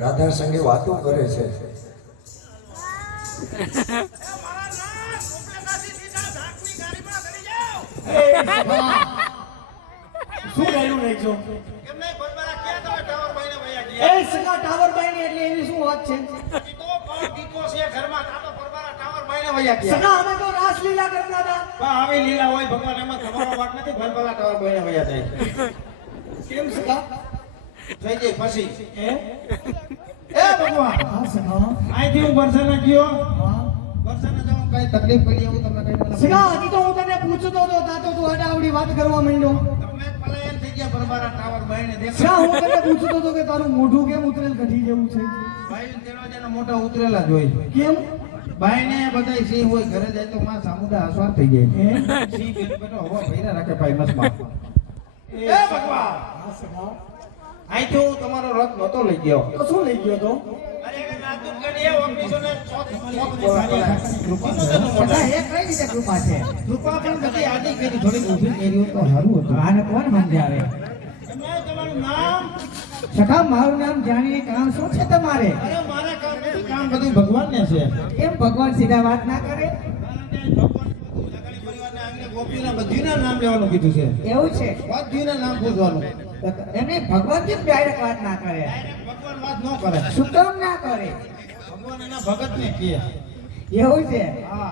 રાધા સંગે વાતો કરે છે. શું ગાયું રહેજો એમને બરબરા ક્યાં તો ટાવર બાઈને વયા ગયા. એ સગા ટાવર બાઈને એટલે એની શું વાત છે? તો કોણ દીકો છે ઘરમાં કાતો બરબરા ટાવર બાઈને વયા ગયા. સગા અમે તો રાસલીલા કરતા હતા. પણ આવી લીલા હોય ભગવાન એમાં તમારો વાત નથી. બરબરા ટાવર બાઈને વયા જાય. કેમ સગા? થઈ જાય પછી એ ભગવાન હા સગા અહીંથી હું બરસાના ગયો. હા બરસાના જવાનું કઈ તકલીફ પડી એવું તમને કઈ મને સગા હજી તો હું તને પૂછતો હતો તાતો તું આડાવડી વાત કરવા માંડ્યો. તમે પલાયન થઈ ગયા બરબરા ટાવર બાઈને દેખો. સગા હું તને પૂછતો હતો કે તારું મોઢું કેમ ઉતરેલ કઢી જેવું છે? ભાઈ તેનો જેનો મોટા ઉતરેલા જ હોય. કેમ? બાઈને બધાય સિંહ હોય ઘરે જાય તો માં સામુદા આસવાર થઈ જાય. સિંહ બેઠો હવા ભૈરા રાખે ભાઈ મસમાં. એ ભગવાન હા સગા અહીંથી હું તમારો રથ નતો લઈ ગયો. તો શું લઈ ગયો તો? અરે કે નાતુર ગડીએ ઓફિસોને સગા એ કઈ રીતે કૃપા છે? કૃપા પણ બધી આજી કરી થોડી ઊભી કરી તો સારું હતું. આને કોણ સમજાવે? એમાં તમારું નામ? સગા મારું નામ જાણીને કામ શું છે તમારે? અરે મારા કામ નથી, કામ બધું ભગવાનને છે. કેમ ભગવાન સીધા વાત ના કરે? ભગવાન બધું લગાડી પરિવારને આંગણે ગોપીના બધીના નામ લેવાનું કીધું છે. એવું છે? બધીના નામ પૂછવાનું. એને ભગવાન કેમ ડાયરેક્ટ વાત ના કરે? ભગવાન વાત ન કરે. શું કામ ના કરે? ભગવાન એના ભગતને કહે. એવું છે? હા